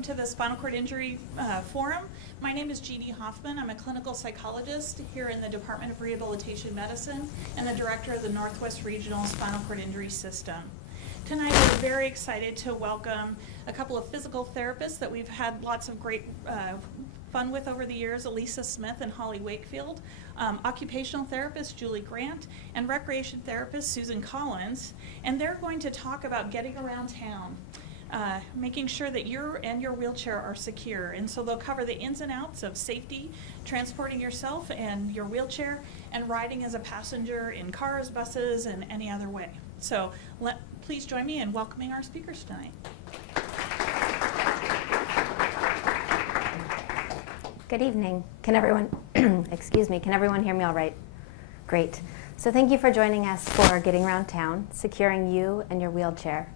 welcome to the Spinal Cord Injury Forum. My name is Jeannie Hoffman. I'm a clinical psychologist here in the Department of Rehabilitation Medicine and the director of the Northwest Regional Spinal Cord Injury System. Tonight we're very excited to welcome a couple of physical therapists that we've had lots of great fun with over the years, Elisa Smith and Holly Wakefield, occupational therapist Julie Grant, and recreation therapist Susan Collins, and they're going to talk about getting around town. Making sure that you and your wheelchair are secure. And so they'll cover the ins and outs of safety, transporting yourself and your wheelchair, and riding as a passenger in cars, buses, and any other way. So please join me in welcoming our speakers tonight. Good evening. Can everyone, excuse me, can everyone hear me all right? Great. So thank you for joining us for Getting Around Town, Securing You and Your Wheelchair.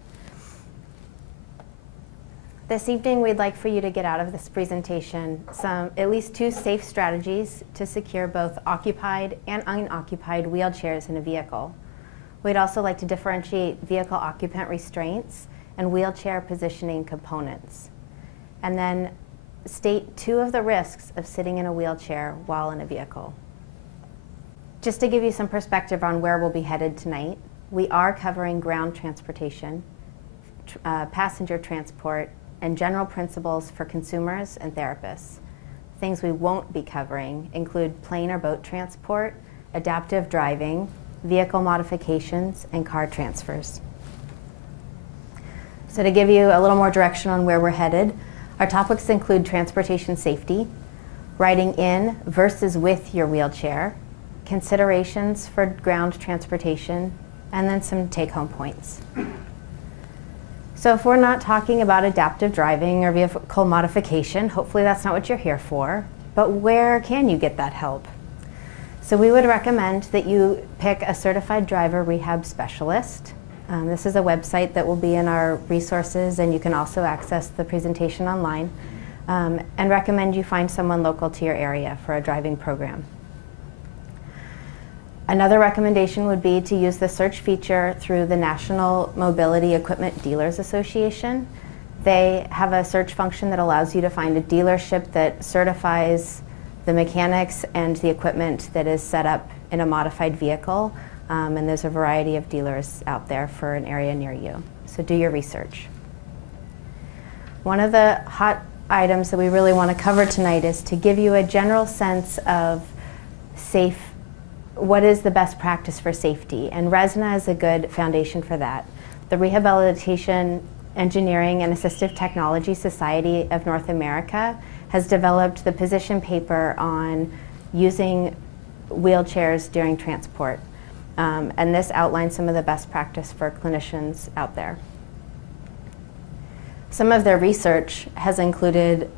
This evening, we'd like for you to get out of this presentation at least 2 safe strategies to secure both occupied and unoccupied wheelchairs in a vehicle. We'd also like to differentiate vehicle occupant restraints and wheelchair positioning components. And then state 2 of the risks of sitting in a wheelchair while in a vehicle. Just to give you some perspective on where we'll be headed tonight, we are covering ground transportation, passenger transport, and general principles for consumers and therapists. Things we won't be covering include plane or boat transport, adaptive driving, vehicle modifications, and car transfers. So to give you a little more direction on where we're headed, our topics include transportation safety, riding in versus with your wheelchair, considerations for ground transportation, and then some take-home points. So if we're not talking about adaptive driving or vehicle modification, hopefully that's not what you're here for, but where can you get that help? So we would recommend that you pick a certified driver rehab specialist. This is a website that will be in our resources, and you can also access the presentation online, and recommend you find someone local to your area for a driving program. Another recommendation would be to use the search feature through the National Mobility Equipment Dealers Association. They have a search function that allows you to find a dealership that certifies the mechanics and the equipment that is set up in a modified vehicle. And there's a variety of dealers out there for an area near you. So do your research. One of the hot items that we really want to cover tonight is to give you a general sense of what is the best practice for safety, and RESNA is a good foundation for that. The Rehabilitation, Engineering, and Assistive Technology Society of North America has developed the position paper on using wheelchairs during transport, and this outlines some of the best practice for clinicians out there. Some of their research has included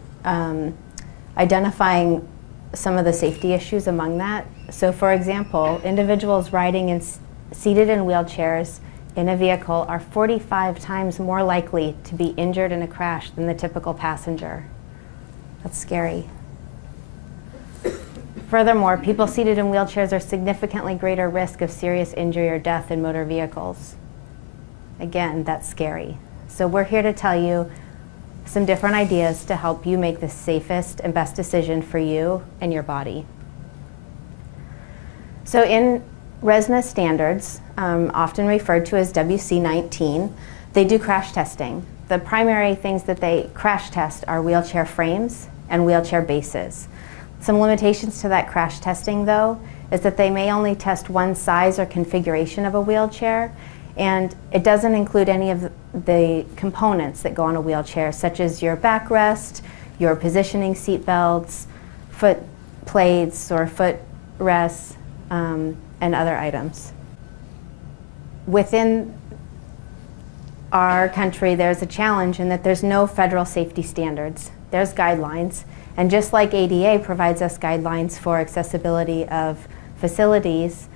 identifying some of the safety issues among that. So for example, individuals riding and seated in wheelchairs in a vehicle are 45 times more likely to be injured in a crash than the typical passenger. That's scary. Furthermore, people seated in wheelchairs are significantly greater risk of serious injury or death in motor vehicles. Again, that's scary. So we're here to tell you some different ideas to help you make the safest and best decision for you and your body. So in RESNA standards, often referred to as WC19, they do crash testing. The primary things that they crash test are wheelchair frames and wheelchair bases. Some limitations to that crash testing, though, is that they may only test one size or configuration of a wheelchair, and it doesn't include any of the components that go on a wheelchair, such as your backrest, your positioning seat belts, foot plates or foot rests, and other items. Within our country, there's a challenge in that there's no federal safety standards. There's guidelines, and just like ADA provides us guidelines for accessibility of facilities,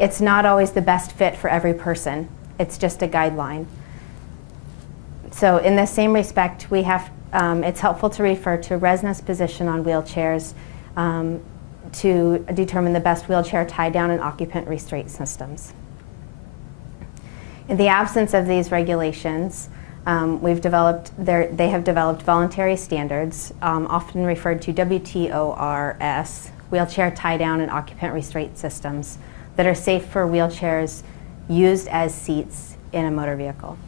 it's not always the best fit for every person. It's just a guideline. So in the same respect, we have, it's helpful to refer to RESNA's position on wheelchairs to determine the best wheelchair tie-down and occupant restraint systems. In the absence of these regulations, They have developed voluntary standards, often referred to WTORS, wheelchair tie-down and occupant restraint systems, that are safe for wheelchairs used as seats in a motor vehicle.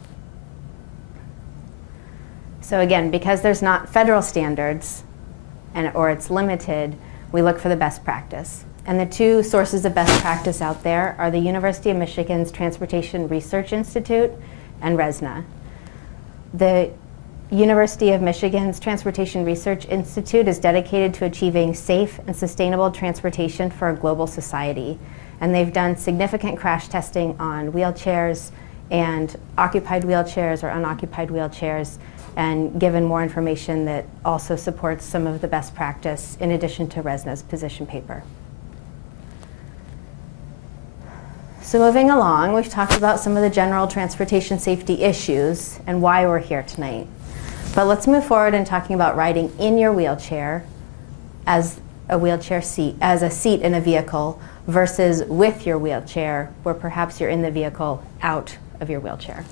So again, because there's not federal standards, or it's limited, we look for the best practice. And the two sources of best practice out there are the University of Michigan's Transportation Research Institute and RESNA. The University of Michigan's Transportation Research Institute is dedicated to achieving safe and sustainable transportation for a global society. And they've done significant crash testing on wheelchairs and occupied wheelchairs or unoccupied wheelchairs, and given more information that also supports some of the best practice in addition to RESNA's position paper. So moving along, we've talked about some of the general transportation safety issues and why we're here tonight. But let's move forward in talking about riding in your wheelchair as a wheelchair seat, as a seat in a vehicle, versus with your wheelchair, where perhaps you're in the vehicle out of your wheelchair.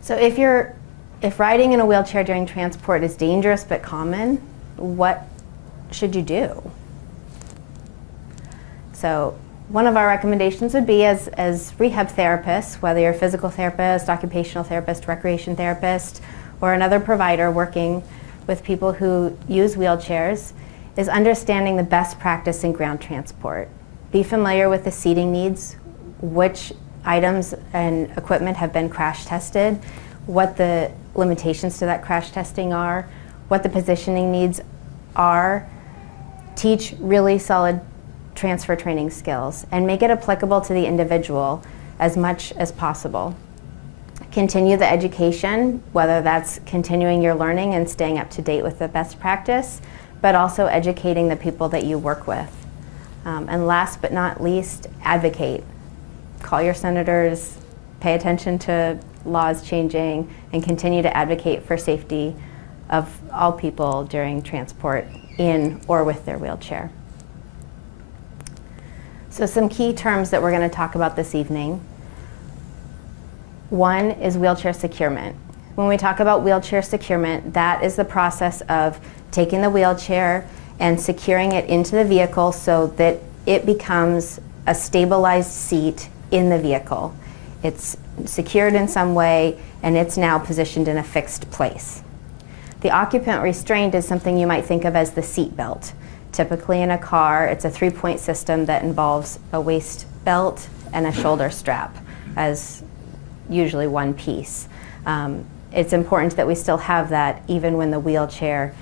So if riding in a wheelchair during transport is dangerous but common, what should you do? So one of our recommendations would be as rehab therapists, whether you're a physical therapist, occupational therapist, recreation therapist, or another provider working with people who use wheelchairs, is understanding the best practice in ground transport. Be familiar with the seating needs, which items and equipment have been crash tested, what the limitations to that crash testing are, what the positioning needs are. Teach really solid transfer training skills and make it applicable to the individual as much as possible. Continue the education, whether that's continuing your learning and staying up to date with the best practice, but also educating the people that you work with. And last but not least, advocate. Call your senators, pay attention to laws changing, and continue to advocate for safety of all people during transport in or with their wheelchair. So some key terms that we're going to talk about this evening. One is wheelchair securement. When we talk about wheelchair securement, that is the process of taking the wheelchair and securing it into the vehicle so that it becomes a stabilized seat in the vehicle. It's secured in some way and it's now positioned in a fixed place. The occupant restraint is something you might think of as the seat belt. Typically in a car, it's a three-point system that involves a waist belt and a shoulder strap as usually one piece. It's important that we still have that even when the wheelchair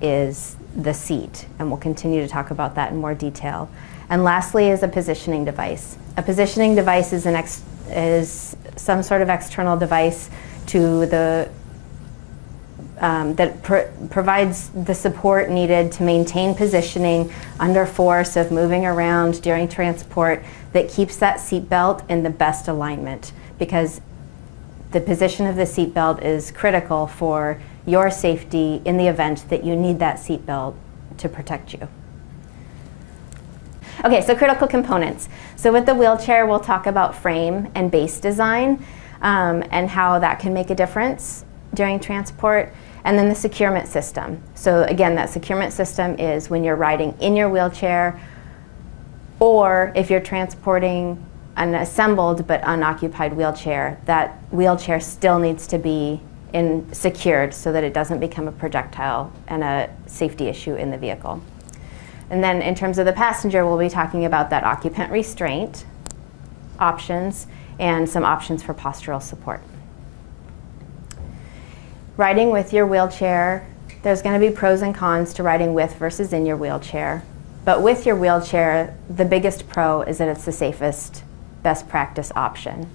is the seat, and we'll continue to talk about that in more detail. And lastly is a positioning device. A positioning device is some sort of external device to the that provides the support needed to maintain positioning under force of moving around during transport, that keeps that seat belt in the best alignment, because the position of the seat belt is critical for your safety in the event that you need that seat belt to protect you. Okay, so critical components. So with the wheelchair, we'll talk about frame and base design and how that can make a difference during transport. And then the securement system. So again, that securement system is when you're riding in your wheelchair, or if you're transporting an assembled but unoccupied wheelchair, that wheelchair still needs to be secured so that it doesn't become a projectile and a safety issue in the vehicle. And then in terms of the passenger, we'll be talking about that occupant restraint options and some options for postural support. Riding with your wheelchair, there's going to be pros and cons to riding with versus in your wheelchair. But with your wheelchair, the biggest pro is that it's the safest, best practice option.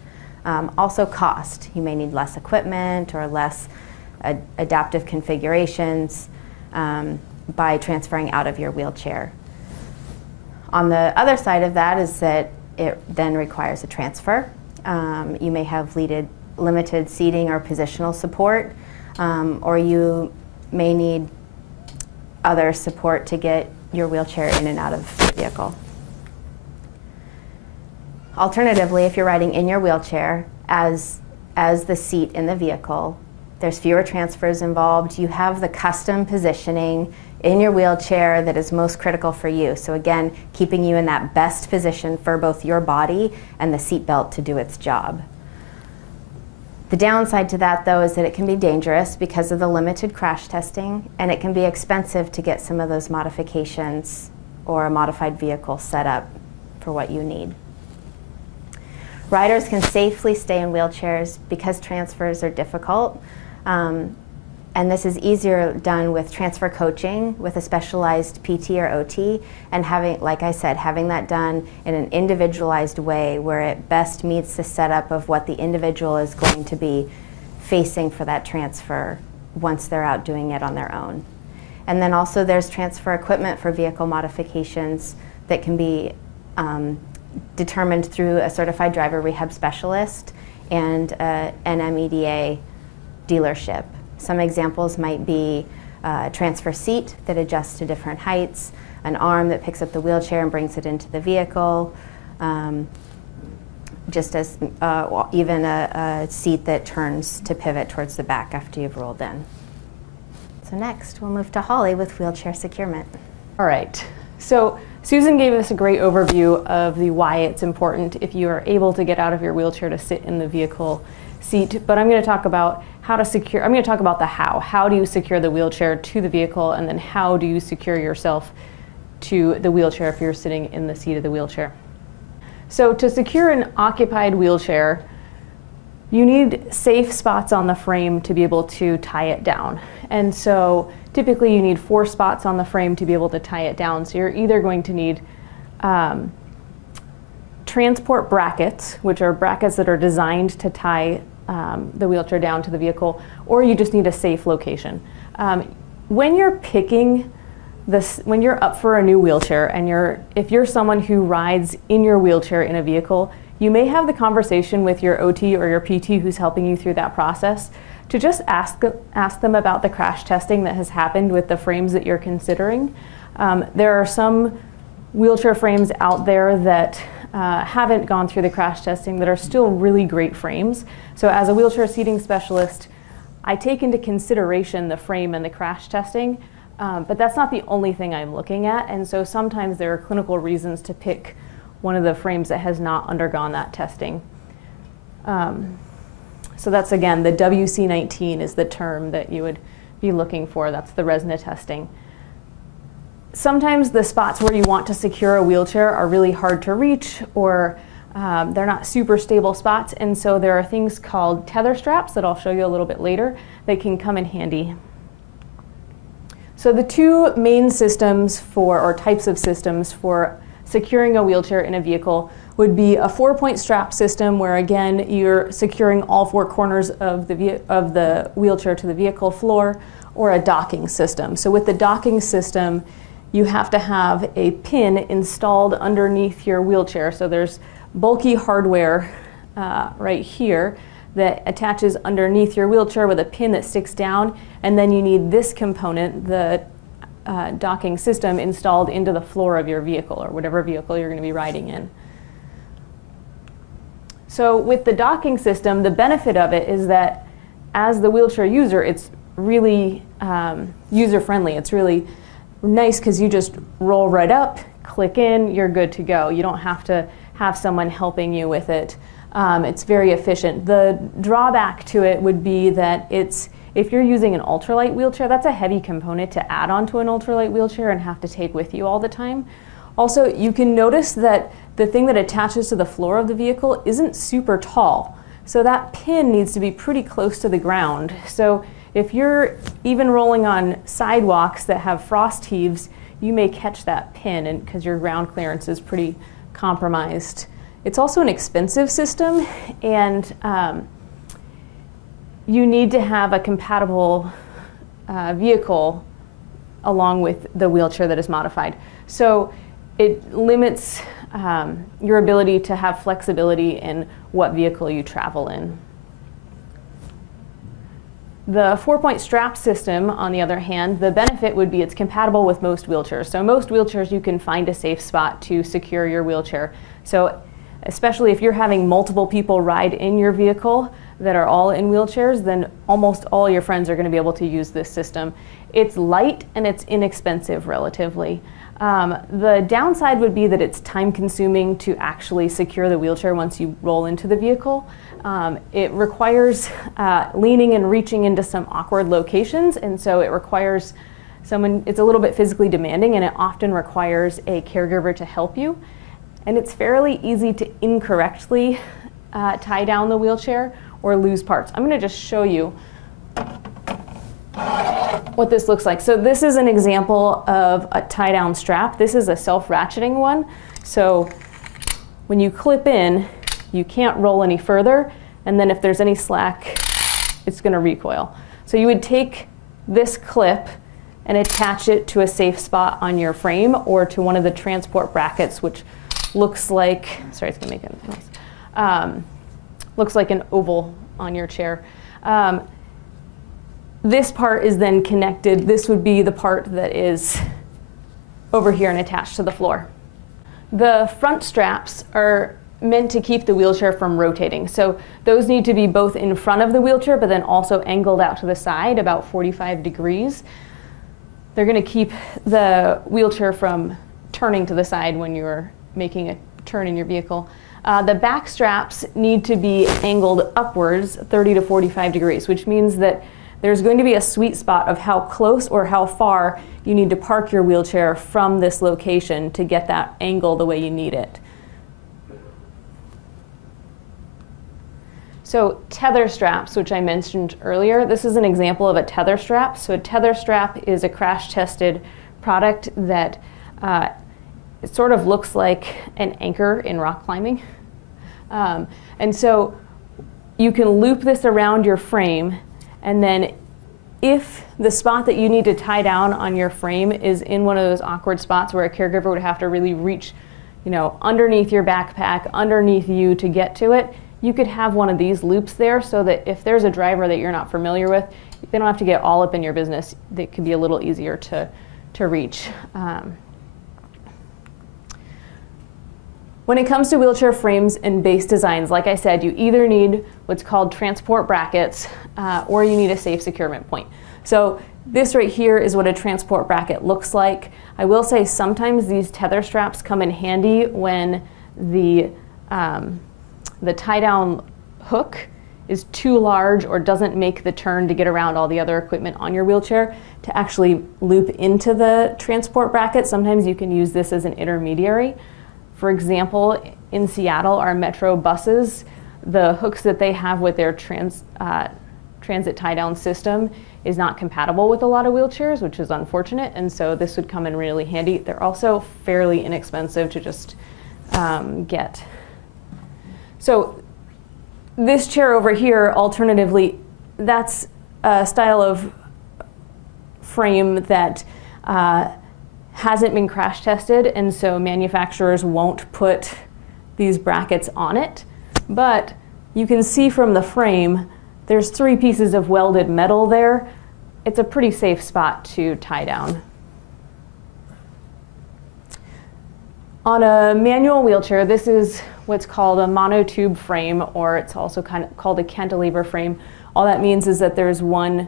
Also cost. You may need less equipment or less adaptive configurations by transferring out of your wheelchair. On the other side of that is that it then requires a transfer. You may have limited seating or positional support. Or you may need other support to get your wheelchair in and out of the vehicle. Alternatively, if you're riding in your wheelchair, as as the seat in the vehicle. There's fewer transfers involved. You have the custom positioning in your wheelchair that is most critical for you. So again, keeping you in that best position for both your body and the seat belt to do its job. The downside to that, though, is that it can be dangerous because of the limited crash testing, and it can be expensive to get some of those modifications or a modified vehicle set up for what you need. Riders can safely stay in wheelchairs because transfers are difficult. And this is easier done with transfer coaching with a specialized PT or OT, and having, like I said, having that done in an individualized way where it best meets the setup of what the individual is going to be facing for that transfer once they're out doing it on their own. And then also there's transfer equipment for vehicle modifications that can be determined through a certified driver rehab specialist and an NMEDA dealership. Some examples might be a transfer seat that adjusts to different heights, an arm that picks up the wheelchair and brings it into the vehicle, just as even a seat that turns to pivot towards the back after you've rolled in. So next, we'll move to Holly with wheelchair securement. All right, so Susan gave us a great overview of the why it's important if you are able to get out of your wheelchair to sit in the vehicle seat, but I'm going to talk about how to secure, I'm going to talk about the how. How do you secure the wheelchair to the vehicle, and then how do you secure yourself to the wheelchair if you're sitting in the seat of the wheelchair. So to secure an occupied wheelchair, you need safe spots on the frame to be able to tie it down. And so typically you need 4 spots on the frame to be able to tie it down. So you're either going to need transport brackets, which are brackets that are designed to tie the wheelchair down to the vehicle, or you just need a safe location. When you're picking this, when you're up for a new wheelchair, and if you're someone who rides in your wheelchair in a vehicle, you may have the conversation with your OT or your PT who's helping you through that process to just ask them about the crash testing that has happened with the frames that you're considering. There are some wheelchair frames out there that haven't gone through the crash testing that are still really great frames. So as a wheelchair seating specialist, I take into consideration the frame and the crash testing, but that's not the only thing I'm looking at. And so sometimes there are clinical reasons to pick one of the frames that has not undergone that testing. So that's, again, the WC19 is the term that you would be looking for. That's the RESNA testing. Sometimes the spots where you want to secure a wheelchair are really hard to reach, or they're not super stable spots, and so there are things called tether straps that I'll show you a little bit later that can come in handy. So the 2 main systems or types of systems for securing a wheelchair in a vehicle would be a 4-point strap system, where again you're securing all 4 corners of the wheelchair to the vehicle floor, or a docking system. So with the docking system, you have to have a pin installed underneath your wheelchair. So there's bulky hardware right here that attaches underneath your wheelchair with a pin that sticks down, and then you need this component, the docking system, installed into the floor of your vehicle or whatever vehicle you're going to be riding in. So with the docking system, the benefit of it is that as the wheelchair user, it's really user-friendly. It's really nice because you just roll right up, click in, you're good to go. You don't have to have someone helping you with it. It's very efficient. The drawback to it would be that if you're using an ultralight wheelchair, that's a heavy component to add onto an ultralight wheelchair and have to take with you all the time. Also, you can notice that the thing that attaches to the floor of the vehicle isn't super tall. So that pin needs to be pretty close to the ground. So if you're even rolling on sidewalks that have frost heaves, you may catch that pin because your ground clearance is pretty compromised. It's also an expensive system, and you need to have a compatible vehicle along with the wheelchair that is modified. So it limits your ability to have flexibility in what vehicle you travel in. The 4-point strap system, on the other hand, the benefit would be it's compatible with most wheelchairs. So most wheelchairs, you can find a safe spot to secure your wheelchair. So especially if you're having multiple people ride in your vehicle, that are all in wheelchairs, then almost all your friends are going to be able to use this system. It's light and it's inexpensive relatively. The downside would be that it's time consuming to actually secure the wheelchair once you roll into the vehicle. It requires leaning and reaching into some awkward locations, and so it requires someone, it's a little bit physically demanding, and it often requires a caregiver to help you. And it's fairly easy to incorrectly tie down the wheelchair or lose parts. I'm going to just show you what this looks like. So this is an example of a tie-down strap. This is a self-ratcheting one. So when you clip in, you can't roll any further, and then if there's any slack, it's going to recoil. So you would take this clip and attach it to a safe spot on your frame or to one of the transport brackets, which looks like, sorry, it's going to make a noise, looks like an oval on your chair. This part is then connected. This would be the part that is over here and attached to the floor. The front straps are meant to keep the wheelchair from rotating. So those need to be both in front of the wheelchair, but then also angled out to the side about 45 degrees. They're going to keep the wheelchair from turning to the side when you're making a turn in your vehicle. The back straps need to be angled upwards 30 to 45 degrees, which means that there's going to be a sweet spot of how close or how far you need to park your wheelchair from this location to get that angle the way you need it. So tether straps, which I mentioned earlier, this is an example of a tether strap. So a tether strap is a crash-tested product that it sort of looks like an anchor in rock climbing. And so you can loop this around your frame, and then if the spot that you need to tie down on your frame is in one of those awkward spots where a caregiver would have to really reach, underneath your backpack, underneath you to get to it, you could have one of these loops there so that if there's a driver that you're not familiar with, they don't have to get all up in your business. It could be a little easier to reach. When it comes to wheelchair frames and base designs, like I said, you either need what's called transport brackets or you need a safe securement point. So this right here is what a transport bracket looks like. I will say sometimes these tether straps come in handy when the tie-down hook is too large or doesn't make the turn to get around all the other equipment on your wheelchair to actually loop into the transport bracket. Sometimes you can use this as an intermediary. For example, in Seattle, our metro buses, the hooks that they have with their transit tie-down system is not compatible with a lot of wheelchairs, which is unfortunate, and so this would come in really handy. They're also fairly inexpensive to just get. So this chair over here, alternatively, that's a style of frame that hasn't been crash tested, and so manufacturers won't put these brackets on it. But you can see from the frame, there's 3 pieces of welded metal there. It's a pretty safe spot to tie down. On a manual wheelchair, this is what's called a monotube frame, or it's also kind of called a cantilever frame. All that means is that there's 1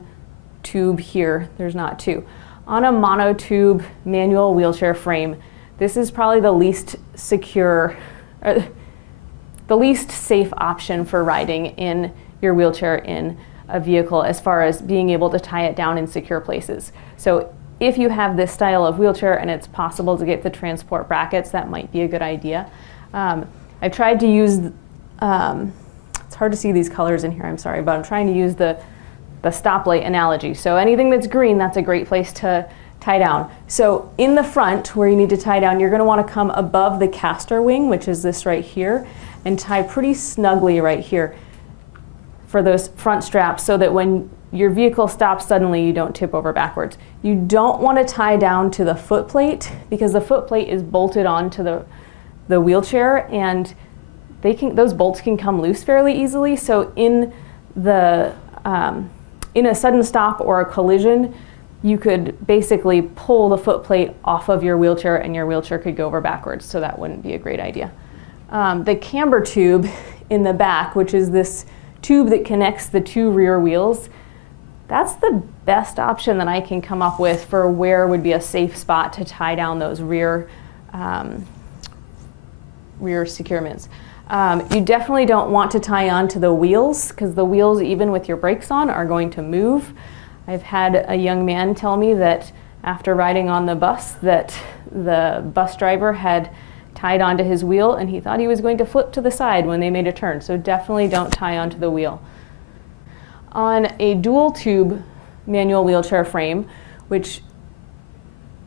tube here, there's not 2. On a monotube manual wheelchair frame, this is probably the least secure, the least safe option for riding in your wheelchair in a vehicle as far as being able to tie it down in secure places. So if you have this style of wheelchair and it's possible to get the transport brackets, that might be a good idea. I've tried to use, it's hard to see these colors in here, I'm sorry, but I'm trying to use the stoplight analogy. So anything that's green, that's a great place to tie down. So in the front, where you need to tie down, you're going to want to come above the caster wing, which is this right here, and tie pretty snugly right here for those front straps so that when your vehicle stops suddenly, you don't tip over backwards. You don't want to tie down to the foot plate because the foot plate is bolted onto the wheelchair, and those bolts can come loose fairly easily. So in a sudden stop or a collision, you could basically pull the foot plate off of your wheelchair and your wheelchair could go over backwards, so that wouldn't be a great idea. The camber tube in the back, which is this tube that connects the two rear wheels, that's the best option that I can come up with for where would be a safe spot to tie down those rear securements. You definitely don't want to tie onto the wheels, because the wheels, even with your brakes on, are going to move. I've had a young man tell me that after riding on the bus that the bus driver had tied onto his wheel and he thought he was going to flip to the side when they made a turn. So definitely don't tie onto the wheel. On a dual tube manual wheelchair frame, which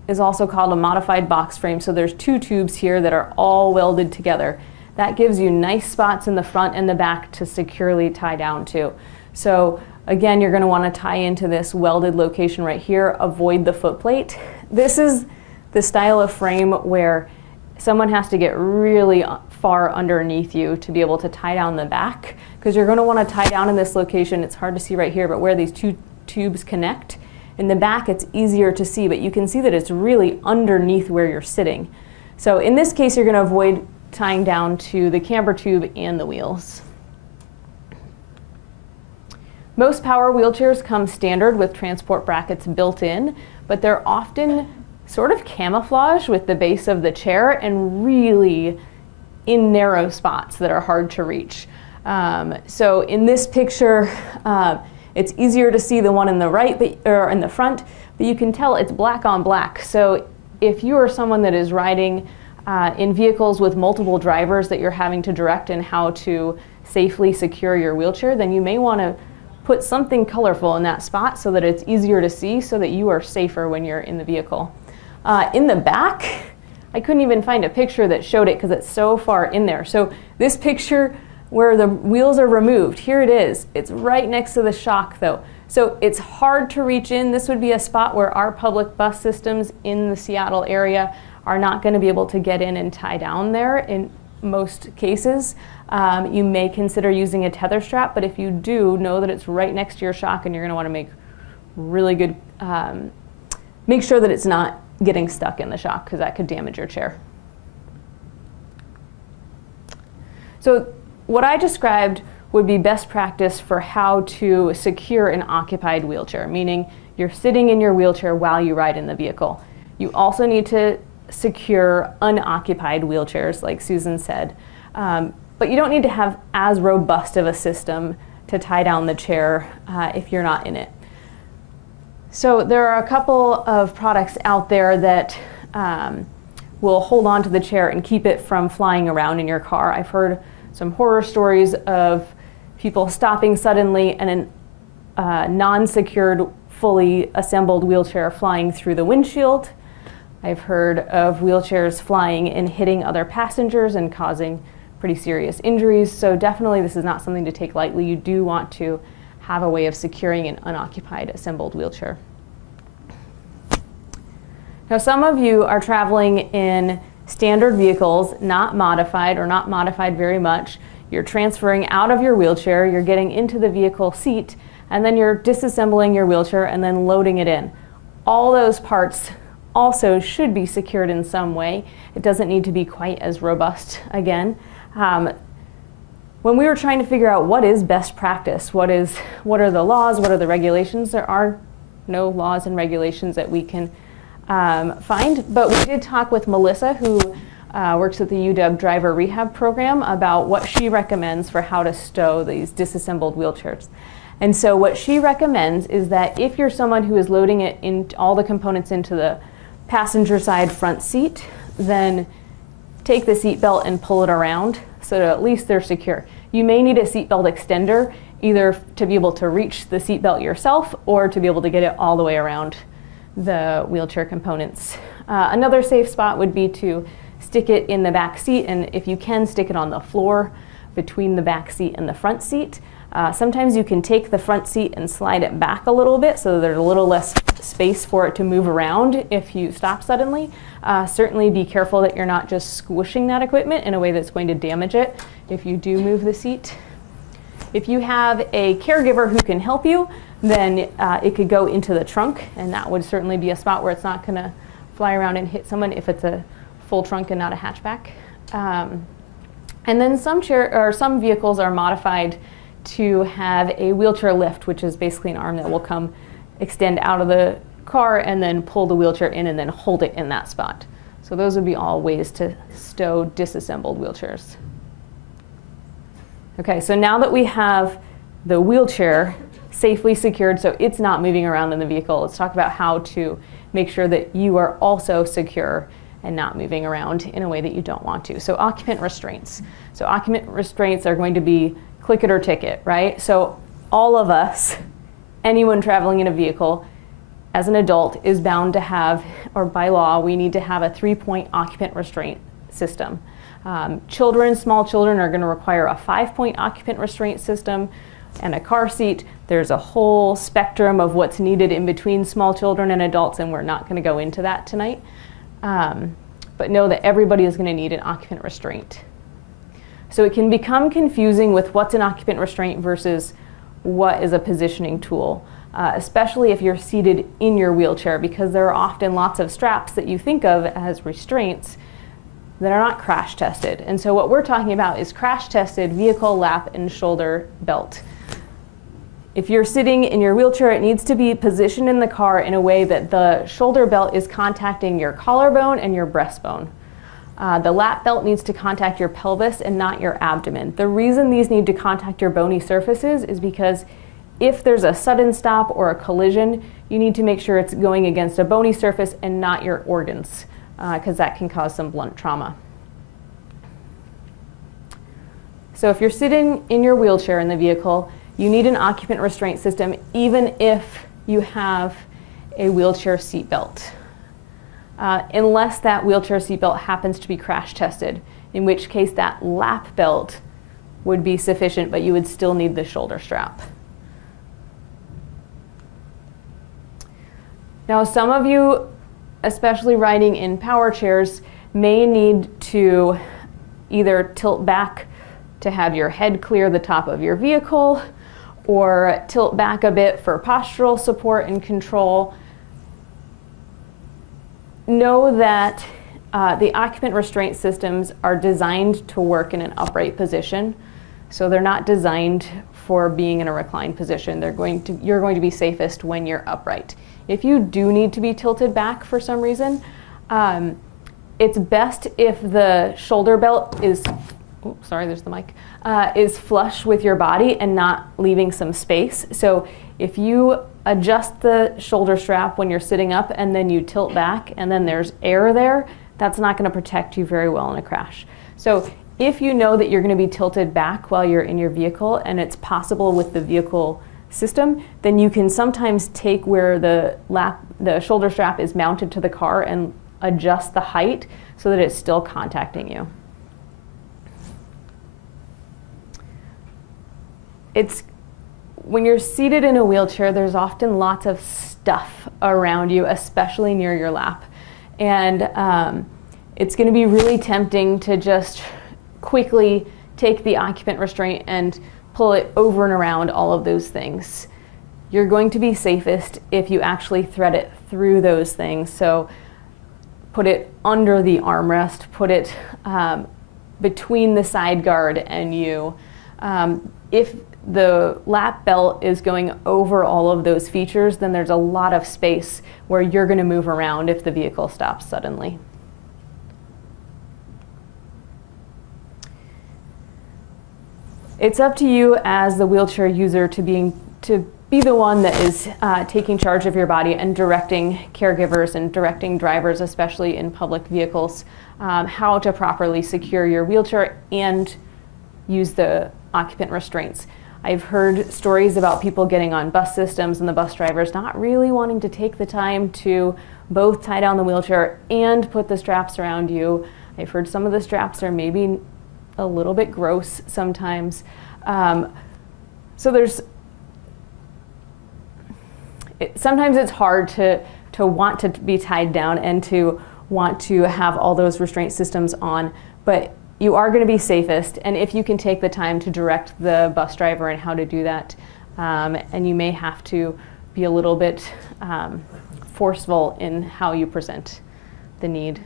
is also called a modified box frame, so there's two tubes here that are all welded together. That gives you nice spots in the front and the back to securely tie down to. So again, you're going to want to tie into this welded location right here, avoid the foot plate. This is the style of frame where someone has to get really far underneath you to be able to tie down the back, because you're going to want to tie down in this location. It's hard to see right here, but where these two tubes connect. In the back, it's easier to see, but you can see that it's really underneath where you're sitting. So in this case, you're going to avoid tying down to the camber tube and the wheels. Most power wheelchairs come standard with transport brackets built in, but they're often sort of camouflaged with the base of the chair and really in narrow spots that are hard to reach. So in this picture, it's easier to see the one in the right or in the front, but you can tell it's black on black. So if you are someone that is riding in vehicles with multiple drivers that you're having to direct in how to safely secure your wheelchair, then you may want to put something colorful in that spot so that it's easier to see, so that you are safer when you're in the vehicle. In the back, I couldn't even find a picture that showed it because it's so far in there. So this picture where the wheels are removed, here it is. It's right next to the shock though. So it's hard to reach in. This would be a spot where our public bus systems in the Seattle area are not going to be able to get in and tie down there in most cases. You may consider using a tether strap, but if you do, know that it's right next to your shock and you're going to want to make really good, make sure that it's not getting stuck in the shock, because that could damage your chair. So what I described would be best practice for how to secure an occupied wheelchair, meaning you're sitting in your wheelchair while you ride in the vehicle. You also need to secure unoccupied wheelchairs, like Susan said. But you don't need to have as robust of a system to tie down the chair if you're not in it. So there are a couple of products out there that will hold on to the chair and keep it from flying around in your car. I've heard some horror stories of people stopping suddenly and a non-secured, fully assembled wheelchair flying through the windshield. I've heard of wheelchairs flying and hitting other passengers and causing pretty serious injuries. So definitely this is not something to take lightly. You do want to have a way of securing an unoccupied assembled wheelchair. Now some of you are traveling in standard vehicles, not modified or not modified very much. You're transferring out of your wheelchair, you're getting into the vehicle seat, and then you're disassembling your wheelchair and then loading it in. All those parts also should be secured in some way. It doesn't need to be quite as robust again. When we were trying to figure out what is best practice, what are the laws, what are the regulations, there are no laws and regulations that we can find, but we did talk with Melissa, who works at the UW Driver Rehab program, about what she recommends for how to stow these disassembled wheelchairs. And so what she recommends is that if you're someone who is loading it in all the components into the passenger side front seat, then take the seat belt and pull it around so that at least they're secure. You may need a seat belt extender, either to be able to reach the seat belt yourself or to be able to get it all the way around the wheelchair components. Another safe spot would be to stick it in the back seat, and if you can, stick it on the floor between the back seat and the front seat. Sometimes you can take the front seat and slide it back a little bit so there's a little less space for it to move around if you stop suddenly. Certainly be careful that you're not just squishing that equipment in a way that's going to damage it if you do move the seat. If you have a caregiver who can help you, then it could go into the trunk, and that would certainly be a spot where it's not going to fly around and hit someone if it's a full trunk and not a hatchback. And then some vehicles are modified to have a wheelchair lift, which is basically an arm that will come extend out of the car and then pull the wheelchair in and then hold it in that spot. So those would be all ways to stow disassembled wheelchairs. Okay, so now that we have the wheelchair safely secured so it's not moving around in the vehicle, let's talk about how to make sure that you are also secure and not moving around in a way that you don't want to. So occupant restraints. So occupant restraints are going to be click it or ticket, right? So all of us, anyone traveling in a vehicle as an adult is bound to have, or by law, we need to have a 3-point occupant restraint system. Children, small children are going to require a 5-point occupant restraint system and a car seat. There's a whole spectrum of what's needed in between small children and adults, and we're not going to go into that tonight. But know that everybody is going to need an occupant restraint. So it can become confusing with what's an occupant restraint versus what is a positioning tool, especially if you're seated in your wheelchair, because there are often lots of straps that you think of as restraints that are not crash tested. And so what we're talking about is crash tested vehicle lap and shoulder belt. If you're sitting in your wheelchair, it needs to be positioned in the car in a way that the shoulder belt is contacting your collarbone and your breastbone. The lap belt needs to contact your pelvis and not your abdomen. The reason these need to contact your bony surfaces is because if there's a sudden stop or a collision, you need to make sure it's going against a bony surface and not your organs, because that can cause some blunt trauma. So if you're sitting in your wheelchair in the vehicle, you need an occupant restraint system even if you have a wheelchair seat belt. Unless that wheelchair seat belt happens to be crash tested, in which case that lap belt would be sufficient, but you would still need the shoulder strap. Now, some of you, especially riding in power chairs, may need to either tilt back to have your head clear the top of your vehicle, or tilt back a bit for postural support and control. Know that the occupant restraint systems are designed to work in an upright position, so they're not designed for being in a reclined position. You're going to be safest when you're upright. If you do need to be tilted back for some reason, it's best if the shoulder belt is, oops, sorry, there's the mic, is flush with your body and not leaving some space. So if you adjust the shoulder strap when you're sitting up and then you tilt back and then there's air there, that's not going to protect you very well in a crash. So if you know that you're going to be tilted back while you're in your vehicle and it's possible with the vehicle system, then you can sometimes take where the shoulder strap is mounted to the car and adjust the height so that it's still contacting you. When you're seated in a wheelchair, there's often lots of stuff around you, especially near your lap. And it's going to be really tempting to just quickly take the occupant restraint and pull it over and around all of those things. You're going to be safest if you actually thread it through those things. So put it under the armrest, put it between the side guard and you. If the lap belt is going over all of those features, then there's a lot of space where you're going to move around if the vehicle stops suddenly. It's up to you as the wheelchair user to be the one that is taking charge of your body and directing caregivers and directing drivers, especially in public vehicles, how to properly secure your wheelchair and use the occupant restraints. I've heard stories about people getting on bus systems and the bus drivers not really wanting to take the time to both tie down the wheelchair and put the straps around you. I've heard some of the straps are maybe a little bit gross sometimes. So sometimes it's hard to want to be tied down and to want to have all those restraint systems on, but you are going to be safest, and if you can take the time to direct the bus driver and how to do that, and you may have to be a little bit forceful in how you present the need,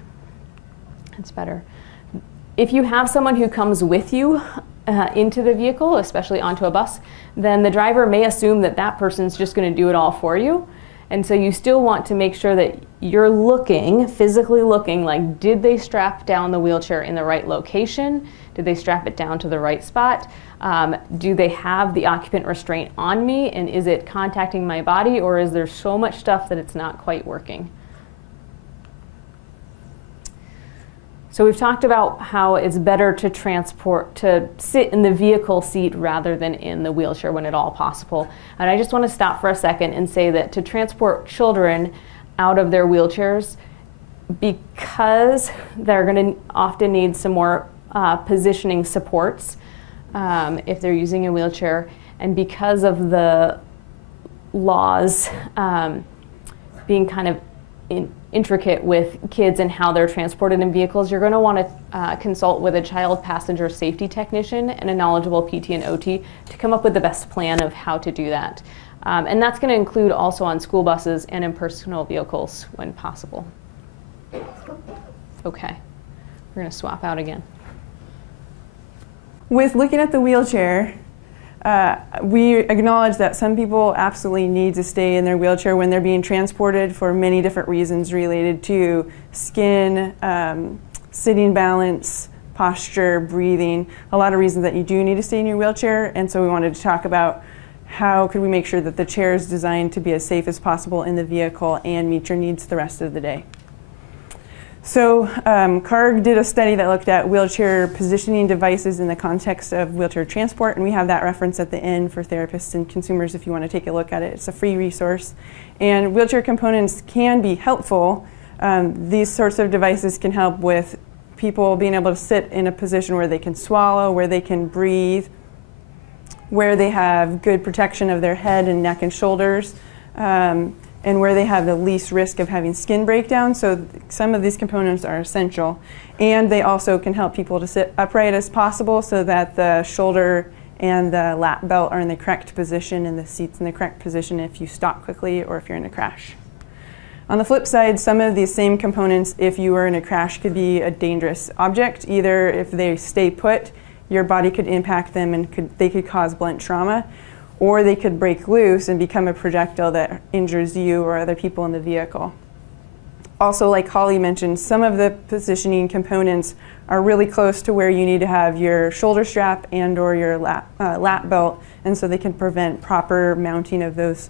it's better. If you have someone who comes with you into the vehicle, especially onto a bus, then the driver may assume that that person's just going to do it all for you. And so you still want to make sure that you're looking, physically looking, like, did they strap down the wheelchair in the right location? Did they strap it down to the right spot? Do they have the occupant restraint on me, and is it contacting my body, or is there so much stuff that it's not quite working? So we've talked about how it's better to sit in the vehicle seat rather than in the wheelchair when at all possible. And I just want to stop for a second and say that to transport children out of their wheelchairs, because they're going to often need some more positioning supports if they're using a wheelchair, and because of the laws being kind of intricate with kids and how they're transported in vehicles, you're going to want to consult with a child passenger safety technician and a knowledgeable PT and OT to come up with the best plan of how to do that. And that's going to include also on school buses and in personal vehicles when possible. Okay, we're going to swap out again. With looking at the wheelchair, we acknowledge that some people absolutely need to stay in their wheelchair when they're being transported for many different reasons related to skin, sitting balance, posture, breathing, a lot of reasons that you do need to stay in your wheelchair. And so we wanted to talk about how could we make sure that the chair is designed to be as safe as possible in the vehicle and meet your needs the rest of the day. So Karg did a study that looked at wheelchair positioning devices in the context of wheelchair transport, and we have that reference at the end for therapists and consumers if you want to take a look at it. It's a free resource. And wheelchair components can be helpful. These sorts of devices can help with people being able to sit in a position where they can swallow, where they can breathe, where they have good protection of their head and neck and shoulders, and where they have the least risk of having skin breakdown. So some of these components are essential. And they also can help people to sit upright as possible so that the shoulder and the lap belt are in the correct position and the seat's in the correct position if you stop quickly or if you're in a crash. On the flip side, some of these same components, if you were in a crash, could be a dangerous object. Either if they stay put, your body could impact them and they could cause blunt trauma, or they could break loose and become a projectile that injures you or other people in the vehicle. Also, like Holly mentioned, some of the positioning components are really close to where you need to have your shoulder strap and or your lap belt, and so they can prevent proper mounting of those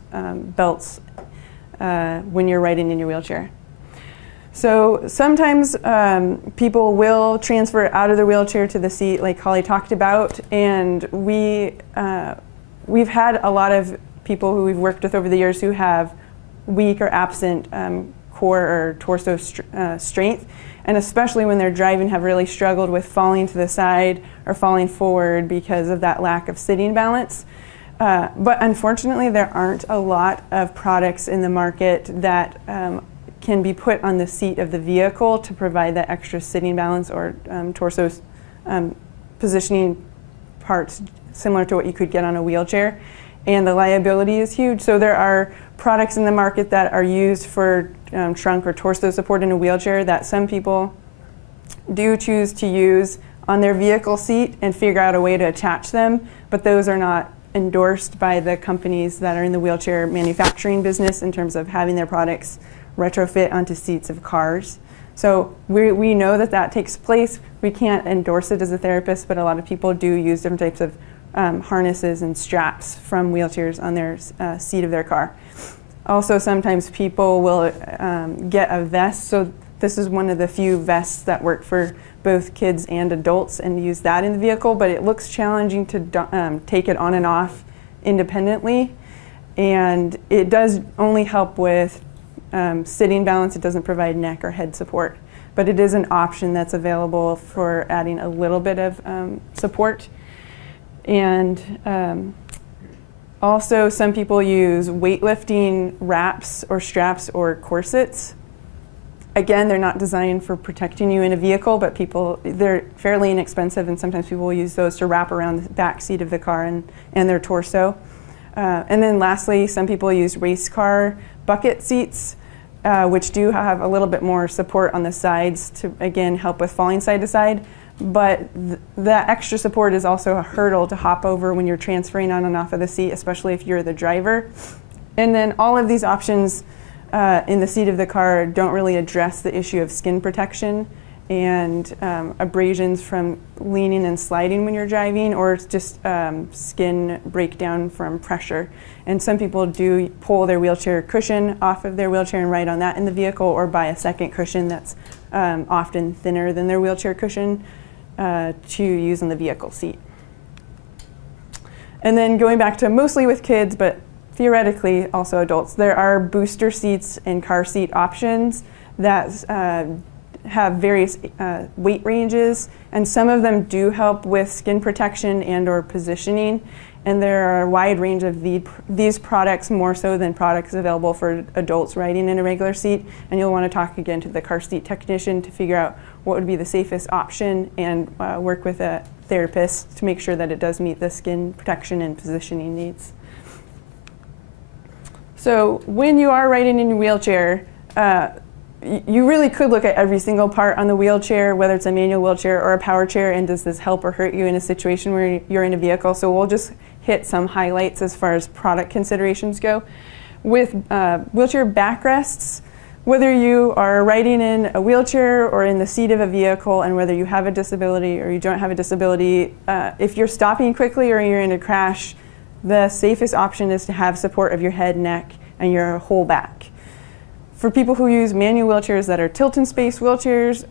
belts when you're riding in your wheelchair. So sometimes people will transfer out of the wheelchair to the seat, like Holly talked about, and we've had a lot of people who we've worked with over the years who have weak or absent core or torso strength, and especially when they're driving have really struggled with falling to the side or falling forward because of that lack of sitting balance. But unfortunately, there aren't a lot of products in the market that can be put on the seat of the vehicle to provide that extra sitting balance or torso positioning parts similar to what you could get on a wheelchair. And the liability is huge. So there are products in the market that are used for trunk or torso support in a wheelchair that some people do choose to use on their vehicle seat and figure out a way to attach them, but those are not endorsed by the companies that are in the wheelchair manufacturing business in terms of having their products retrofit onto seats of cars. So we know that that takes place. We can't endorse it as a therapist, but a lot of people do use different types of harnesses and straps from wheelchairs on their seat of their car. Also, sometimes people will get a vest. So this is one of the few vests that work for both kids and adults, and use that in the vehicle, but it looks challenging to take it on and off independently. And it does only help with sitting balance. It doesn't provide neck or head support, but it is an option that's available for adding a little bit of support. And also, some people use weightlifting wraps or straps or corsets. Again, they're not designed for protecting you in a vehicle, but they're fairly inexpensive, and sometimes people will use those to wrap around the back seat of the car and their torso. And then lastly, some people use race car bucket seats, which do have a little bit more support on the sides to, again, help with falling side to side. but that extra support is also a hurdle to hop over when you're transferring on and off of the seat, especially if you're the driver. And then all of these options in the seat of the car don't really address the issue of skin protection and abrasions from leaning and sliding when you're driving, or just skin breakdown from pressure. And some people do pull their wheelchair cushion off of their wheelchair and ride on that in the vehicle, or buy a second cushion that's often thinner than their wheelchair cushion to use in the vehicle seat. And then going back to mostly with kids, but theoretically also adults, there are booster seats and car seat options that have various weight ranges, and some of them do help with skin protection and or positioning, and there are a wide range of these products, more so than products available for adults riding in a regular seat, and you'll want to talk again to the car seat technician to figure out what would be the safest option, and work with a therapist to make sure that it does meet the skin protection and positioning needs. So when you are riding in your wheelchair, you really could look at every single part on the wheelchair, whether it's a manual wheelchair or a power chair, and does this help or hurt you in a situation where you're in a vehicle. So we'll just hit some highlights as far as product considerations go. With wheelchair backrests, whether you are riding in a wheelchair or in the seat of a vehicle, and whether you have a disability or you don't have a disability, if you're stopping quickly or you're in a crash, the safest option is to have support of your head, neck, and your whole back. For people who use manual wheelchairs that are tilt and space wheelchairs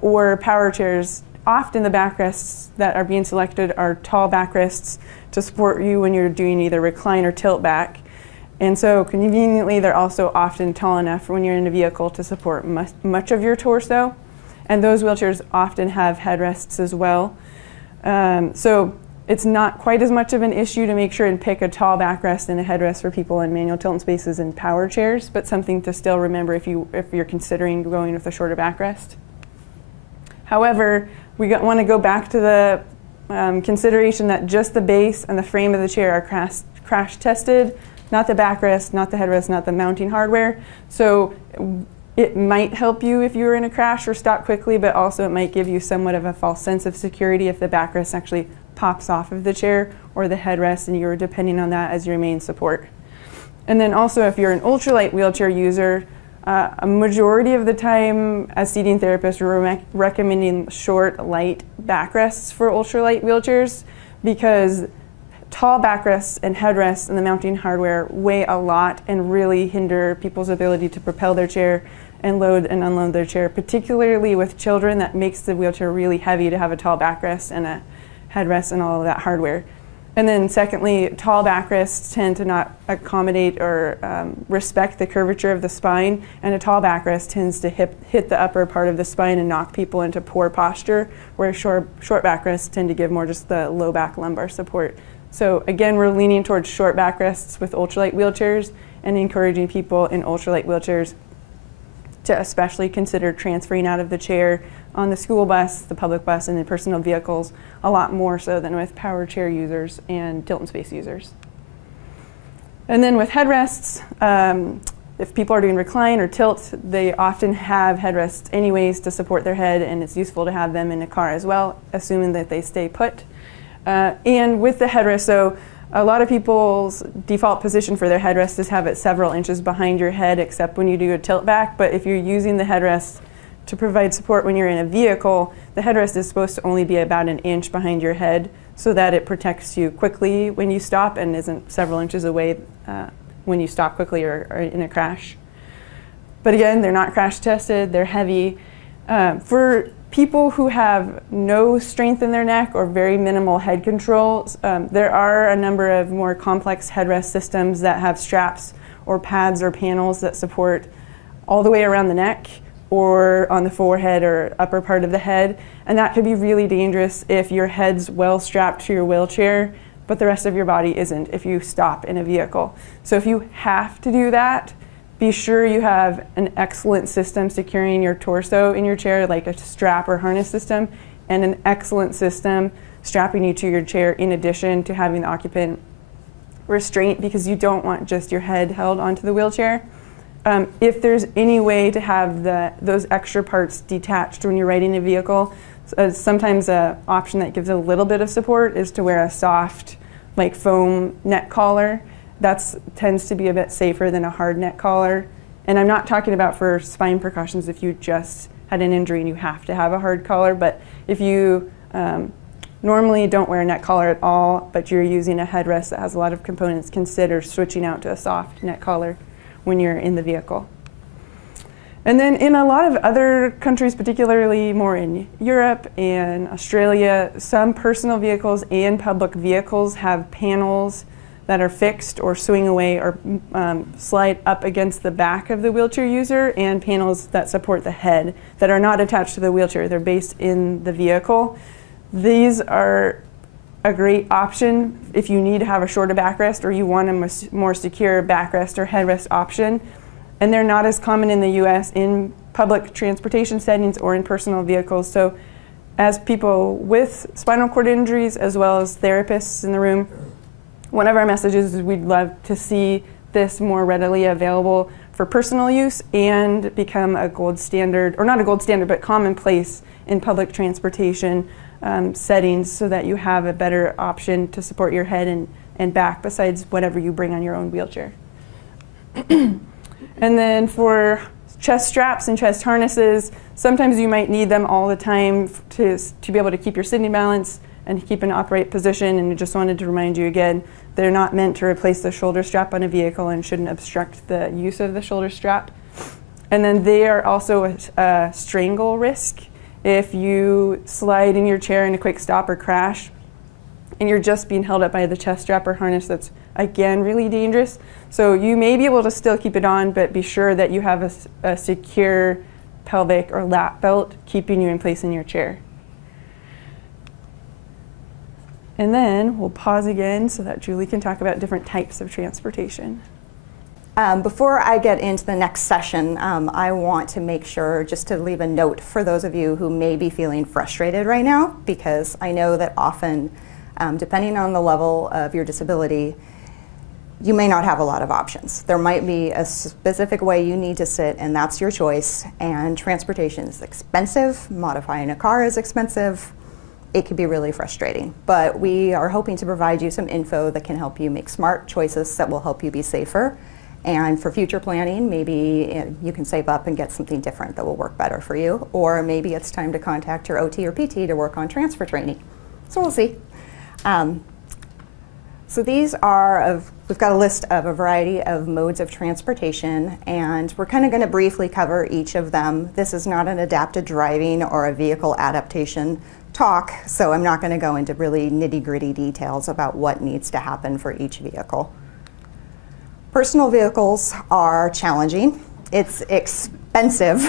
or power chairs, often the backrests that are being selected are tall backrests to support you when you're doing either recline or tilt back. And so conveniently, they're also often tall enough when you're in a vehicle to support much of your torso. And those wheelchairs often have headrests as well. So it's not quite as much of an issue to make sure and pick a tall backrest and a headrest for people in manual tilt and spaces and power chairs, but something to still remember if you're considering going with a shorter backrest. However, we want to go back to the consideration that just the base and the frame of the chair are crash tested, not the backrest, not the headrest, not the mounting hardware. So it might help you if you were in a crash or stop quickly, but also it might give you somewhat of a false sense of security if the backrest actually pops off of the chair or the headrest and you're depending on that as your main support. And then also if you're an ultralight wheelchair user, a majority of the time as seating therapists we're recommending short, light backrests for ultralight wheelchairs, because tall backrests and headrests and the mounting hardware weigh a lot and really hinder people's ability to propel their chair and load and unload their chair, particularly with children. That makes the wheelchair really heavy to have a tall backrest and a headrest and all of that hardware. And then secondly, tall backrests tend to not accommodate or respect the curvature of the spine, and a tall backrest tends to hit the upper part of the spine and knock people into poor posture, where short backrests tend to give more just the low back lumbar support. So again, we're leaning towards short backrests with ultralight wheelchairs and encouraging people in ultralight wheelchairs to especially consider transferring out of the chair on the school bus, the public bus, and in personal vehicles, a lot more so than with power chair users and tilt and space users. And then with headrests, if people are doing recline or tilt, they often have headrests anyways to support their head, and it's useful to have them in a car as well, assuming that they stay put. And with the headrest, so a lot of people's default position for their headrest is have it several inches behind your head, except when you do a tilt back. But if you're using the headrest to provide support when you're in a vehicle, the headrest is supposed to only be about an inch behind your head so that it protects you quickly when you stop and isn't several inches away when you stop quickly or in a crash. But again, they're not crash tested, they're heavy. For people who have no strength in their neck or very minimal head control, there are a number of more complex headrest systems that have straps or pads or panels that support all the way around the neck or on the forehead or upper part of the head. And that could be really dangerous if your head's well strapped to your wheelchair, but the rest of your body isn't if you stop in a vehicle. So if you have to do that, be sure you have an excellent system securing your torso in your chair, like a strap or harness system, and an excellent system strapping you to your chair in addition to having the occupant restraint, because you don't want just your head held onto the wheelchair. If there's any way to have those extra parts detached when you're riding a vehicle, Sometimes an option that gives a little bit of support is to wear a soft, like foam neck collar. That tends to be a bit safer than a hard neck collar. And I'm not talking about for spine precautions if you just had an injury and you have to have a hard collar, but if you normally don't wear a neck collar at all, but you're using a headrest that has a lot of components, consider switching out to a soft neck collar when you're in the vehicle. And then in a lot of other countries, particularly more in Europe and Australia, some personal vehicles and public vehicles have panels that are fixed or swing away or slide up against the back of the wheelchair user, and panels that support the head that are not attached to the wheelchair. They're based in the vehicle. These are a great option if you need to have a shorter backrest or you want a more secure backrest or headrest option. And they're not as common in the US in public transportation settings or in personal vehicles. So as people with spinal cord injuries, as well as therapists in the room, one of our messages is we'd love to see this more readily available for personal use and become a gold standard, or not a gold standard, but commonplace in public transportation settings, so that you have a better option to support your head and back besides whatever you bring on your own wheelchair. And then for chest straps and chest harnesses, sometimes you might need them all the time to be able to keep your sitting balance and keep an upright position, and I just wanted to remind you again, they're not meant to replace the shoulder strap on a vehicle and shouldn't obstruct the use of the shoulder strap. And then they are also a strangle risk. If you slide in your chair in a quick stop or crash, and you're just being held up by the chest strap or harness, that's again really dangerous. So you may be able to still keep it on, but be sure that you have a secure pelvic or lap belt keeping you in place in your chair. And then we'll pause again so that Julie can talk about different types of transportation. Before I get into the next session, I want to make sure just to leave a note for those of you who may be feeling frustrated right now, because I know that often, depending on the level of your disability, you may not have a lot of options. There might be a specific way you need to sit, and that's your choice, and transportation is expensive, modifying a car is expensive. It can be really frustrating, but we are hoping to provide you some info that can help you make smart choices that will help you be safer. And for future planning, maybe you can save up and get something different that will work better for you, or maybe it's time to contact your OT or PT to work on transfer training. So we'll see. So these are, we've got a list of a variety of modes of transportation, and we're kind of going to briefly cover each of them. This is not an adapted driving or a vehicle adaptation talk, so I'm not going to go into really nitty-gritty details about what needs to happen for each vehicle. Personal vehicles are challenging. It's expensive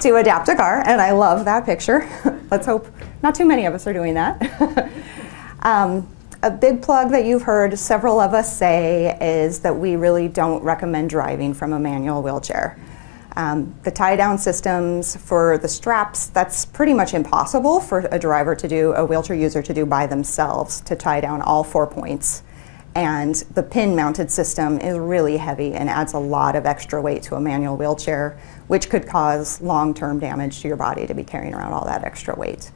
to adapt a car, and I love that picture. Let's hope not too many of us are doing that. A big plug that you've heard several of us say is that we really don't recommend driving from a manual wheelchair. The tie-down systems for the straps, that's pretty much impossible for a driver to do, a wheelchair user to do by themselves, to tie down all 4 points. And the pin-mounted system is really heavy and adds a lot of extra weight to a manual wheelchair, which could cause long-term damage to your body to be carrying around all that extra weight.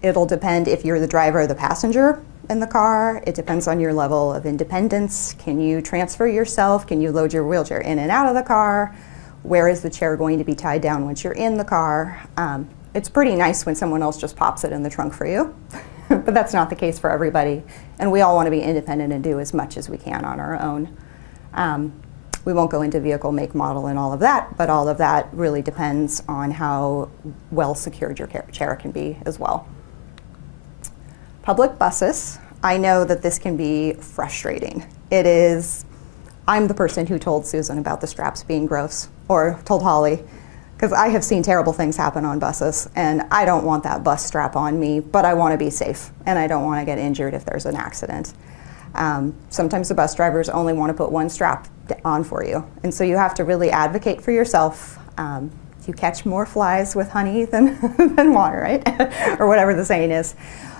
It'll depend if you're the driver or the passenger in the car. It depends on your level of independence. Can you transfer yourself? Can you load your wheelchair in and out of the car? Where is the chair going to be tied down once you're in the car? It's pretty nice when someone else just pops it in the trunk for you, but that's not the case for everybody. And we all want to be independent and do as much as we can on our own. We won't go into vehicle, make, model, and all of that, but all of that really depends on how well secured your chair can be as well. Public buses, I know that this can be frustrating. It is, I'm the person who told Susan about the straps being gross, or told Holly, because I have seen terrible things happen on buses, and I don't want that bus strap on me, but I want to be safe, and I don't want to get injured if there's an accident. Sometimes the bus drivers only want to put one strap on for you, and so you have to really advocate for yourself. You catch more flies with honey than water, right? Or whatever the saying is.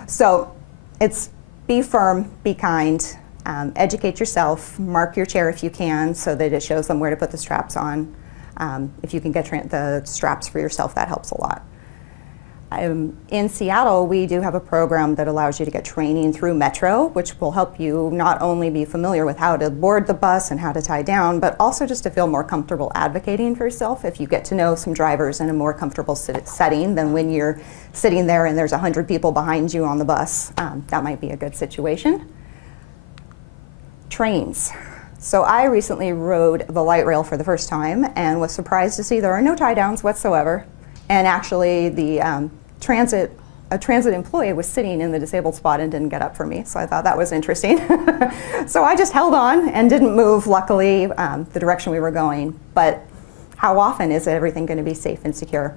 So it's be firm, be kind, educate yourself, mark your chair if you can so that it shows them where to put the straps on. If you can get the straps for yourself, that helps a lot. In Seattle, we do have a program that allows you to get training through Metro, which will help you not only be familiar with how to board the bus and how to tie down, but also just to feel more comfortable advocating for yourself if you get to know some drivers in a more comfortable setting than when you're sitting there and there's 100 people behind you on the bus. That might be a good situation. Trains. So I recently rode the light rail for the first time and was surprised to see there are no tie downs whatsoever. And actually, a transit employee was sitting in the disabled spot and didn't get up for me, so I thought that was interesting. So I just held on and didn't move, luckily, the direction we were going. But how often is everything going to be safe and secure?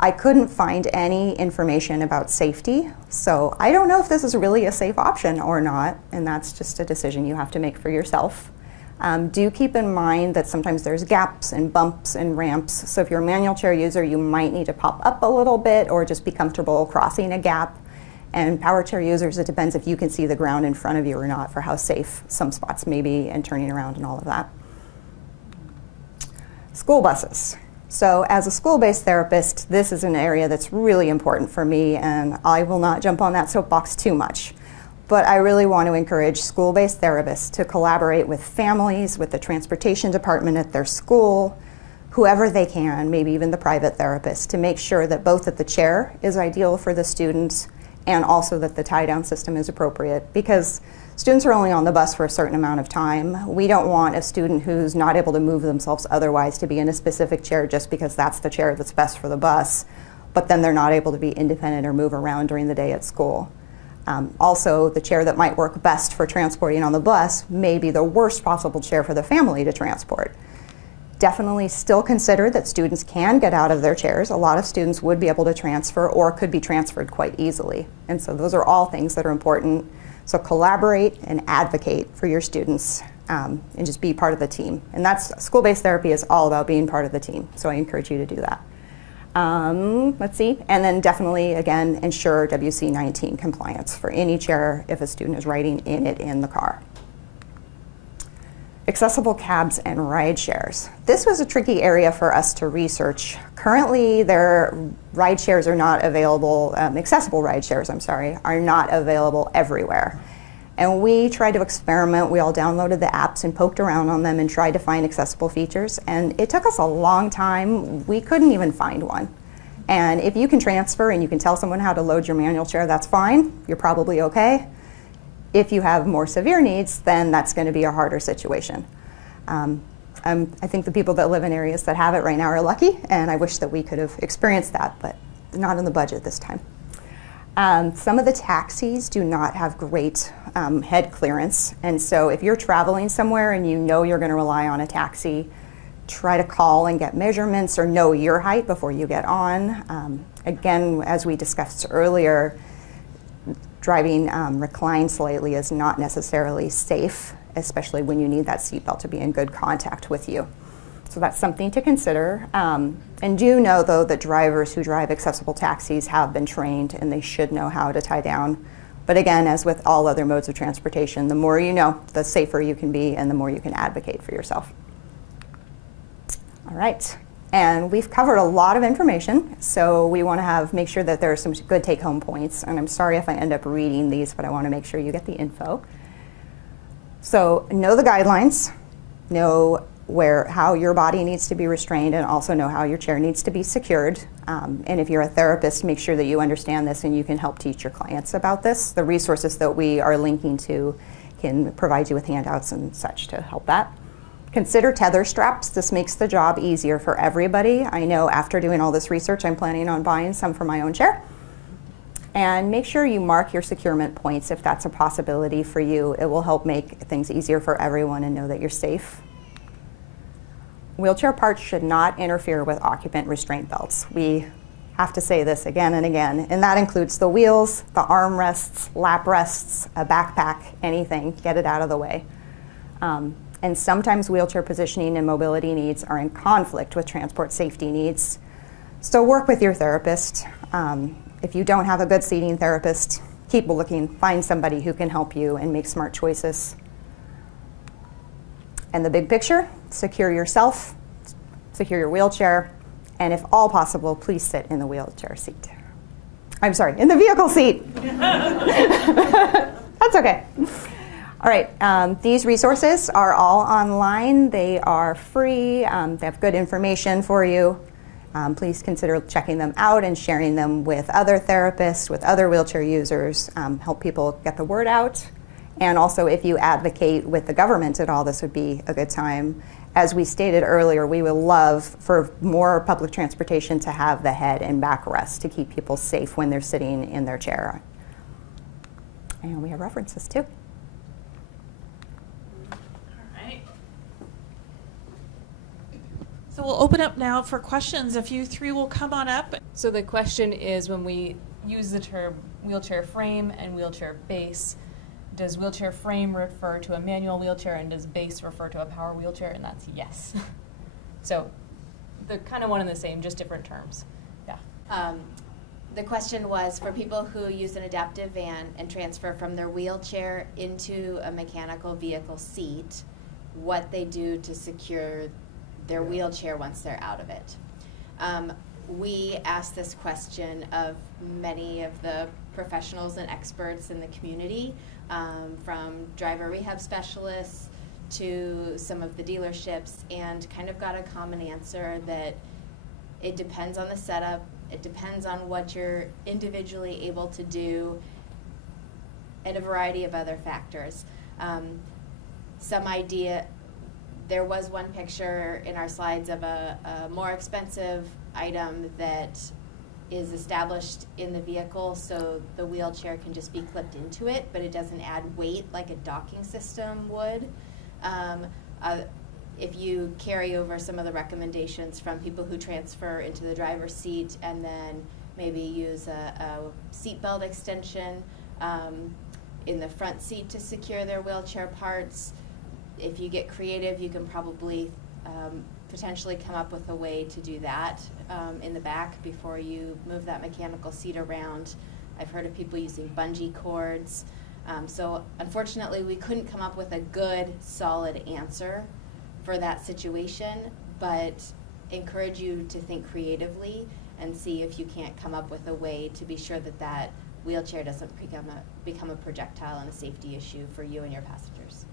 I couldn't find any information about safety, so I don't know if this is really a safe option or not, and that's just a decision you have to make for yourself. Do keep in mind that sometimes there's gaps and bumps and ramps, so if you're a manual chair user, you might need to pop up a little bit or just be comfortable crossing a gap. And power chair users, it depends if you can see the ground in front of you or not for how safe some spots may be and turning around and all of that. School buses. So as a school-based therapist, this is an area that's really important for me, and I will not jump on that soapbox too much. But I really want to encourage school-based therapists to collaborate with families, with the transportation department at their school, whoever they can, maybe even the private therapist, to make sure that both that the chair is ideal for the students and also that the tie-down system is appropriate, because students are only on the bus for a certain amount of time. We don't want a student who's not able to move themselves otherwise to be in a specific chair just because that's the chair that's best for the bus, but then they're not able to be independent or move around during the day at school. Also, the chair that might work best for transporting on the bus may be the worst possible chair for the family to transport. Definitely still consider that students can get out of their chairs. A lot of students would be able to transfer or could be transferred quite easily. And so those are all things that are important. So collaborate and advocate for your students and just be part of the team. And that's school-based therapy is all about being part of the team. So I encourage you to do that. Let's see, and then definitely, again, ensure WC19 compliance for any chair if a student is riding in it in the car. Accessible cabs and ride shares. This was a tricky area for us to research. Currently, their ride shares are not available, accessible ride shares, I'm sorry, are not available everywhere. And we tried to experiment. We all downloaded the apps and poked around on them and tried to find accessible features. And it took us a long time. We couldn't even find one. And if you can transfer and you can tell someone how to load your manual chair, that's fine. You're probably okay. If you have more severe needs, then that's going to be a harder situation. I think the people that live in areas that have it right now are lucky, and I wish that we could have experienced that, but not in the budget this time. Some of the taxis do not have great head clearance, and so if you're traveling somewhere and you know you're going to rely on a taxi, try to call and get measurements or know your height before you get on. Again, as we discussed earlier, driving reclined slightly is not necessarily safe, especially when you need that seatbelt to be in good contact with you. So that's something to consider. And do know, though, that drivers who drive accessible taxis have been trained and they should know how to tie down. But again, as with all other modes of transportation, the more you know, the safer you can be and the more you can advocate for yourself. All right, and we've covered a lot of information, so we want to make sure that there are some good take-home points. And I'm sorry if I end up reading these, but I want to make sure you get the info. So know the guidelines, know how your body needs to be restrained, and also know how your chair needs to be secured. And if you're a therapist, make sure that you understand this and you can help teach your clients about this. The resources that we are linking to can provide you with handouts and such to help that. Consider tether straps. This makes the job easier for everybody. I know after doing all this research, I'm planning on buying some for my own chair. And make sure you mark your securement points if that's a possibility for you. It will help make things easier for everyone and know that you're safe. Wheelchair parts should not interfere with occupant restraint belts. We have to say this again and again, and that includes the wheels, the armrests, lap rests, a backpack, anything. Get it out of the way. And sometimes wheelchair positioning and mobility needs are in conflict with transport safety needs. So work with your therapist. If you don't have a good seating therapist, keep looking, find somebody who can help you and make smart choices. And the big picture, secure yourself, secure your wheelchair, and if all possible, please sit in the wheelchair seat. I'm sorry, in the vehicle seat. That's okay. All right, these resources are all online. They are free. They have good information for you. Please consider checking them out and sharing them with other therapists, with other wheelchair users, help people get the word out. And also, if you advocate with the government at all, this would be a good time. As we stated earlier, we would love for more public transportation to have the head and backrest to keep people safe when they're sitting in their chair. And we have references too. So we'll open up now for questions. If you three will come on up. So the question is, when we use the term wheelchair frame and wheelchair base, does wheelchair frame refer to a manual wheelchair and does base refer to a power wheelchair? And that's yes. So they're kind of one and the same, just different terms. Yeah. The question was for people who use an adaptive van and transfer from their wheelchair into a mechanical vehicle seat, what they do to secure their wheelchair once they're out of it. We asked this question of many of the professionals and experts in the community, from driver rehab specialists to some of the dealerships, and kind of got a common answer that it depends on the setup, it depends on what you're individually able to do, and a variety of other factors. There was one picture in our slides of a more expensive item that is established in the vehicle so the wheelchair can just be clipped into it, but it doesn't add weight like a docking system would. If you carry over some of the recommendations from people who transfer into the driver's seat and then maybe use a seatbelt extension in the front seat to secure their wheelchair parts, if you get creative, you can probably potentially come up with a way to do that in the back before you move that mechanical seat around. I've heard of people using bungee cords. So unfortunately, we couldn't come up with a good, solid answer for that situation, but encourage you to think creatively and see if you can't come up with a way to be sure that that wheelchair doesn't become a projectile and a safety issue for you and your passengers.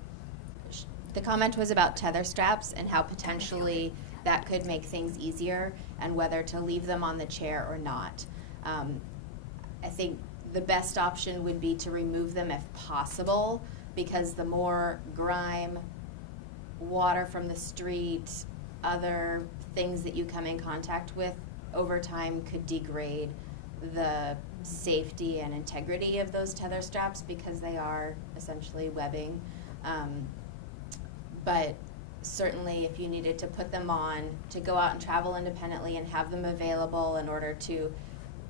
The comment was about tether straps and how potentially that could make things easier and whether to leave them on the chair or not. I think the best option would be to remove them if possible, because the more grime, water from the street, other things that you come in contact with over time could degrade the safety and integrity of those tether straps because they are essentially webbing. But certainly if you needed to put them on to go out and travel independently and have them available in order to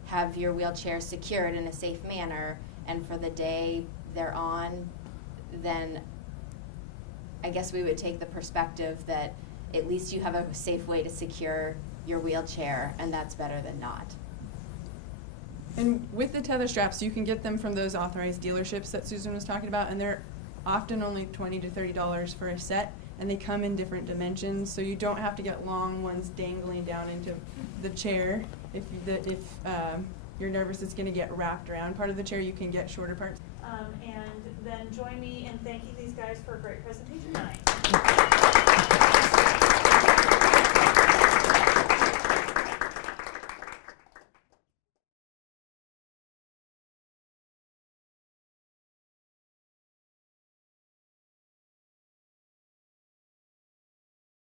have your wheelchair secured in a safe manner, and for the day they're on, then I guess we would take the perspective that at least you have a safe way to secure your wheelchair, and that's better than not. And with the tether straps, you can get them from those authorized dealerships that Susan was talking about, and they're often only $20 to $30 for a set, and they come in different dimensions, so you don't have to get long ones dangling down into the chair. If you're nervous it's going to get wrapped around part of the chair, you can get shorter parts. And then join me in thanking these guys for a great presentation tonight.